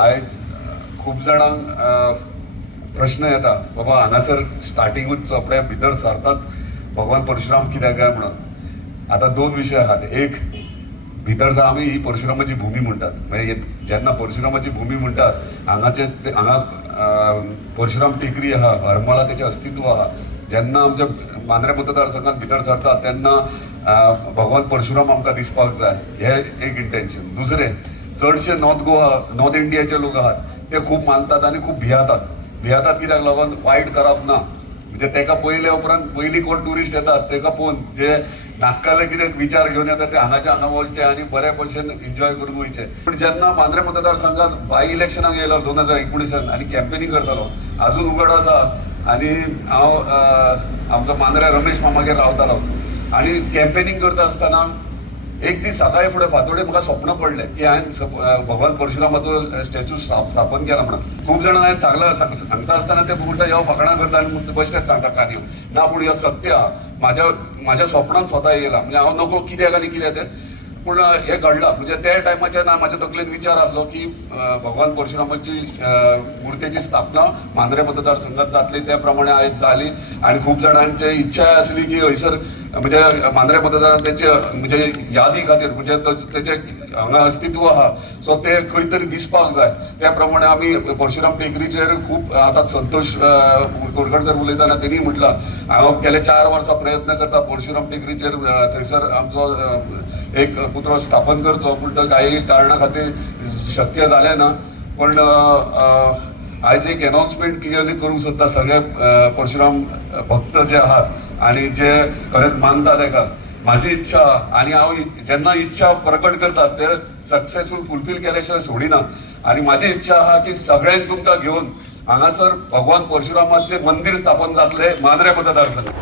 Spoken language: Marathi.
आयज खूब जाणांक प्रश्न येता बाबा हांगासर स्टार्टिंगूच चोपड्या भितर सरतात भगवान परशुराम कित्याक काय म्हणून. आता दोन विशय आहात. एक भितरचा आमी ही परशुरामाची भूमी म्हणटात. म्हणजे जेन्ना परशुरामाची भूमी म्हणटात हांगा परशुराम टेकरी आहा, हरमळा तेचें अस्तित्व आहा. जेन्ना आमच्या मांद्रे मतदारसंघात भितर सरतात तेन्ना भगवान परशुराम आमकां दिसपाक जाय, हे एक इंटेन्शन. दुसरें, चडशे नॉर्थ इंडियाचे लोक आहात ते खूब मानतात आनी खूब भियातात कित्याक लागून वायट करप ना. म्हणजे तेका पयलीं कोण ट्युरिस्ट येतात तेका पळोवन जे नाक्काले कितें विचार घेवन येतात ते हांगा वचचे आनी बरे भशेन एन्जॉय करून वयचे. पूण जेन्ना मांद्रे मतदारसंघात बाय इलेक्शनाक येयलो 2019 आनी कॅम्पेनींग करतालो, आजून उगड आसा आनी हांव आमचो मांद्रे रमेश मामागेर रावतालो आनी कॅम्पेनींग करता आसतना एक दीस सकाळी फुडें फांतोडेर म्हाका स्वप्न पडलें की हांवें भगवान परशुरामाचो स्टॅच्यू स्थापन केला म्हणून. खूब जाणां हांवें सांगता आसतना ते म्हणटा ह्यो फकाणां करता आनी बेश्टेच सांगता काणयो. ना पूण ह्यो सत्य आहा. म्हाज्या स्वप्नांत स्वता येयला. म्हणजे हांव नको कित्याक आनी कितें तें, पूण हें घडलां. म्हणजे त्या टायमाचेर म्हाज्या तकलेन विचार आसलो की भगवान परशुरामाची मुर्तेची स्थापना मांद्रे मतदारसंघात जातली. त्या प्रमाणे आयज जाली आनी खूब जाणांची इच्छा आसली की हयसर म्हणजे मांद्रे मतदारांत तेचे म्हणजे यादी खातीर म्हणजे तेचे हांगा अस्तित्व आहा, सो ते खंय तरी दिसपाक जाय. त्या प्रमाणे आमी परशुराम टेकरीचेर खूब आतां संतोष कोरगडकर उलयताना तेणी म्हटलां हांव गेले 4 वर्सां प्रयत्न करता परशुराम टेकरीचेर थंयसर आमचो एक पुतळो स्थापन करचो, पूण तो काही कारणां खातीर शक्य जालें ना. पण आयज एक अनाउन्समेंट क्लियरली करूंक सोदता सगळे परशुराम भक्त जे आहात आनी जे खरेंच मानता तेका. म्हाजी इच्छा आनी हांव जेन्ना इच्छा प्रकट करता ते सक्सेसफूल फुलफील केल्या शिवाय सोडिना. आनी म्हाजी इच्छा आहा की सगळ्यांक तुमकां घेवन हांगासर भगवान परशुरामाचें मंदीर स्थापन जातलें मांद्रे मतदारसंघात.